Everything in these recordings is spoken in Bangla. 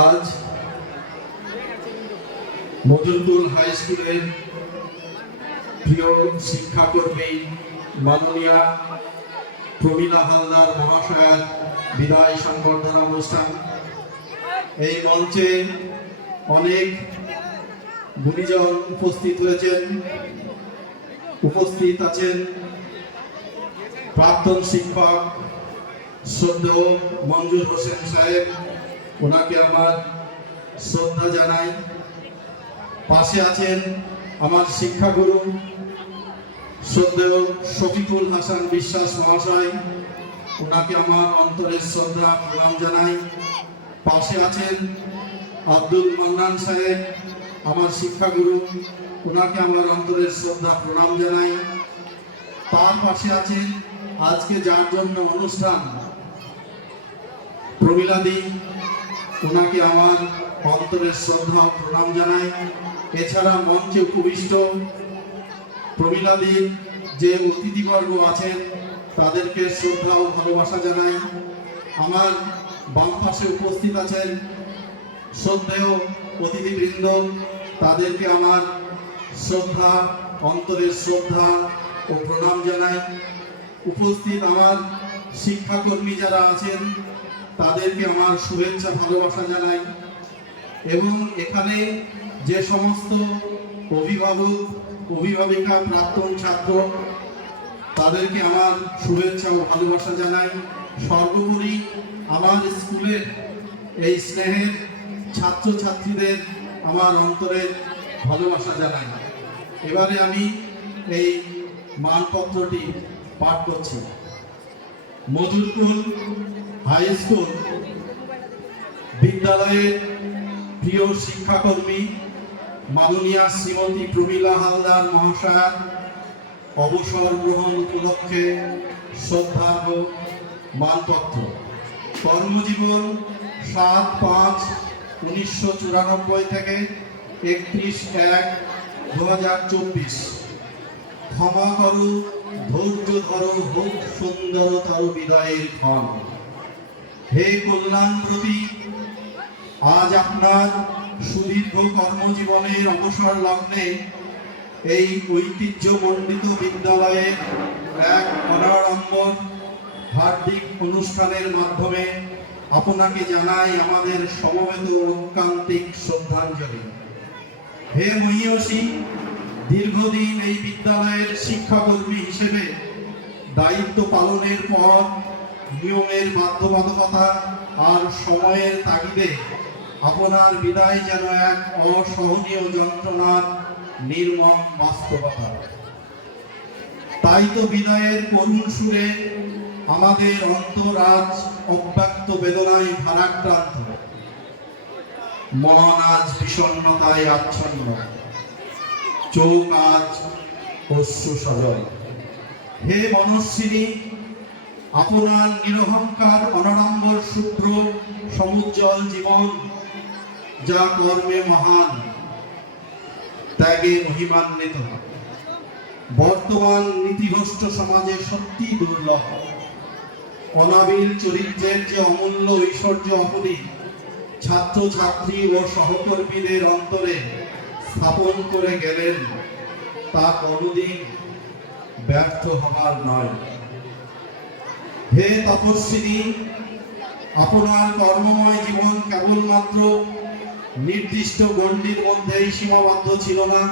আজ মজুরপুর হাই স্কুলের প্রিয় শিক্ষাকর্মী মাননীয়া প্রমীলা হালদার মহাশয়ার বিদায় সংবর্ধনা অনুষ্ঠান। এই মঞ্চে অনেক গুণীজন উপস্থিত হয়েছেন, উপস্থিত আছেন প্রাক্তন শিক্ষক শ্রদ্ধেয় মঞ্জুর হোসেন সাহেব ওনাকে আমার শ্রদ্ধা জানাই। পাশে আছেন আমার শিক্ষাগুরু শ্রদ্ধেয় শফিকুল হাসান বিশ্বাস মহাশয়। ওনাকে আমার অন্তরের শ্রদ্ধা, প্রণাম জানাই। পাশে আছেন আব্দুল মান্নান সাহেব, আমার শিক্ষাগুরু। ওনাকে আমার অন্তরের শ্রদ্ধা, প্রণাম জানাই। তার পাশে আছেন আজকে যার জন্য অনুষ্ঠান, প্রমীলাদি ওনাকে আমার অন্তরের শ্রদ্ধা ও প্রণাম জানাই। এছাড়া মঞ্চে উপবিষ্ট প্রমীলাদির যে অতিথিবর্গ আছেন, তাদেরকে শ্রদ্ধা ও ভালোবাসা জানাই। আমার বাম পাশে উপস্থিত আছেন শ্রদ্ধেয় অতিথিবৃন্দ, তাদেরকে আমার শ্রদ্ধা, অন্তরের শ্রদ্ধা ও প্রণাম জানাই। উপস্থিত আমার শিক্ষাকর্মী যারা আছেন, তাদেরকে আমার শুভেচ্ছা, ভালোবাসা জানাই। এবং এখানে যে সমস্ত অভিভাবক, অভিভাবিকা, প্রাক্তন ছাত্র, তাদেরকে আমার শুভেচ্ছা ও ভালোবাসা জানাই। সর্বোপরি আমার স্কুলের এই স্নেহের ছাত্রছাত্রীদের আমার অন্তরের ভালোবাসা জানাই। এবারে আমি এই মানপত্রটি পাঠ করছি। মধুরকুল হাই স্কুল বিদ্যালয়ের প্রিয় শিক্ষাকর্মী মাননীয়া শ্রীমতী প্রমীলা হালদার মহাশয়, অবসর গ্রহণ উপলক্ষে শ্রদ্ধার্ঘ মানপত্র। কর্মজীবন সাত পাঁচ উনিশশো চুরানব্বই থেকে একত্রিশ এক দু হাজার চব্বিশ। ক্ষমা করো ধৈর্য ধরো, হোক সুন্দরতর বিদায়ের ক্ষণ। হে কল্যাণ প্রতি, আজ আপনার সুদীর্ঘ কর্মজীবনের অবসর লগ্নে এই ঐতিহ্যমণ্ডিত বিদ্যালয়ের এক অনাড়ম্বর হার্দিক অনুষ্ঠানের মাধ্যমে আপনাকে জানাই আমাদের সমবেত ঐকান্তিক শ্রদ্ধাঞ্জলি। হে মহিয়সী দীর্ঘদিন এই বিদ্যালয়ের শিক্ষাকর্মী হিসেবে দায়িত্ব পালনের পর নিয়মের বাধ্যবাধকতা আর সময়ের তাগিদে আপনার বিদায় যেন এক অসহনীয় যন্ত্রণার নির্মম বাস্তবতা। তাই তো বিদায়ের করুণ সুরে আমাদের অন্তর আজ অব্যক্ত বেদনায় ভারাক্রান্ত। মন আজ বিষণ্ণতায় আচ্ছন্ন। চোখ আজ হে মনস্বিনী আপনার নিরহংকার সমুজ্জ্বল জীবন, যা কর্মে মহান, ত্যাগে মহিমান্বিত। বর্তমান নীতিভ্রষ্ট সমাজে সত্যি দুর্লভ। অনাবিল চরিত্রের যে অমূল্য ঐশ্বর্য অপরি ছাত্র ছাত্রী ও সহকর্মীদের অন্তরে স্থাপন করে গেলেন, তা কোনদিন ব্যর্থ হবার নয়। হে তপস্বিনী, আপনার কর্মময় জীবন কেবলমাত্র নির্দিষ্ট গণ্ডির মধ্যেই সীমাবদ্ধ ছিল না।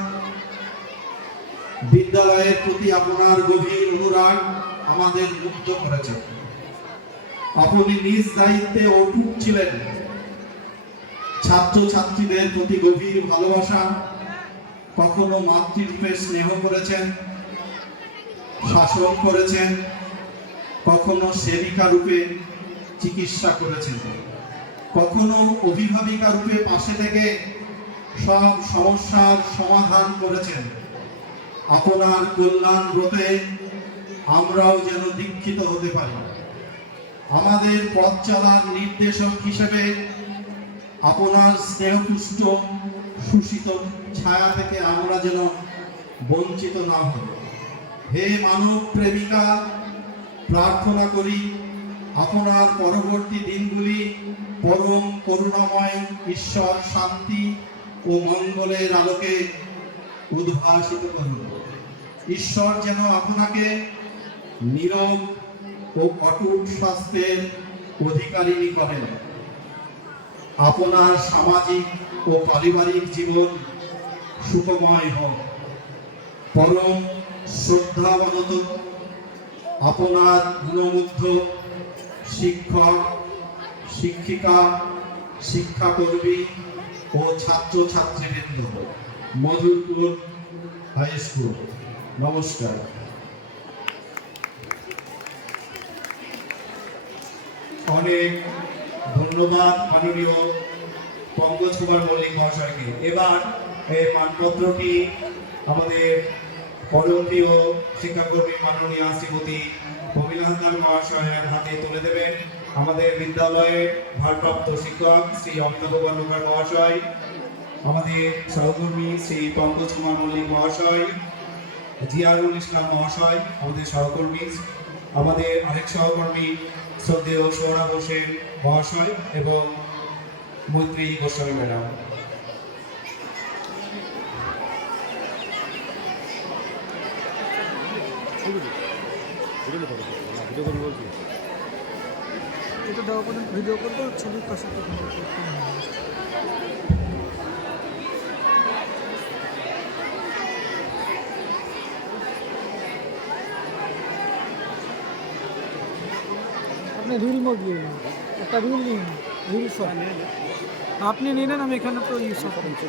বিদ্যালয়ের প্রতি আপনার গভীর অনুরাগ আমাদের মুগ্ধ করেছে। আপনি নিজ দায়িত্বে অটুট ছিলেন। ছাত্র ছাত্রীদের প্রতি গভীর ভালোবাসা, কখনো মাতৃরূপে স্নেহ করেছেন, শাসন করেছেন, কখনো সেবিকা রূপে চিকিৎসা করেছেন। কখনো অভিভাবিকা রূপে পাশে থেকে সব সমস্যার সমাধান করেছেন। আপনার কল্যাণ ব্রতে আমরাও যেন দীক্ষিত হতে পারি। আমাদের পথ চলার নির্দেশক হিসেবে আপনার স্নেহপুষ্ট সুশীত ছায়া থেকে আমরা যেন বঞ্চিত না হই। হে মানব প্রেমিকা, প্রার্থনা করি আপনার পরবর্তী দিনগুলি পরম করুণাময় ঈশ্বর শান্তি ও মঙ্গলের আলোকে উদ্ভাসিত করুন। ঈশ্বর যেন আপনাকে নীরব ও অটুট স্বাস্থ্যের অধিকারিণী করেন। আপনার সামাজিক ও পারিবারিক জীবন সুখময় হোক। পরম শ্রদ্ধাবনত আপনার গুণমুগ্ধ শিক্ষক, শিক্ষিকা, শিক্ষাকর্মী ও ছাত্রছাত্রীবৃন্দ, মধুরপুর হাই স্কুল। নমস্কার। অনেক ধন্যবাদ মাননীয় পঙ্কজ কুমার মল্লিক মহাশয়কে। এবার এই মানপত্রটি আমাদের পরমপ্রিয় শিক্ষাকর্মী মাননীয় শ্রীমতী অভিলাষদান মহাশয়ের হাতে তুলে দেবেন। আমাদের বিদ্যালয়ের ভারপ্রাপ্ত শিক্ষক শ্রী অমিতাভ বন্দ্যোপাধ্যায় মহাশয়, আমাদের সহকর্মী শ্রী পঙ্কজ কুমার মল্লিক মহাশয়, জিয়ারুল ইসলাম মহাশয়, আমাদের সহকর্মী আমাদের আরেক সহকর্মী শ্রদ্ধেয় সৌরভ হোসেন মহাশয় এবং মৈত্রী গোস্বামী ম্যাডাম। ভিডিও ছবির পাশে আপনি রিল মুরগি একটা রিল নিন রিল শপ আপনি নিলেন, আমি এখানে তো ইউজ করছি।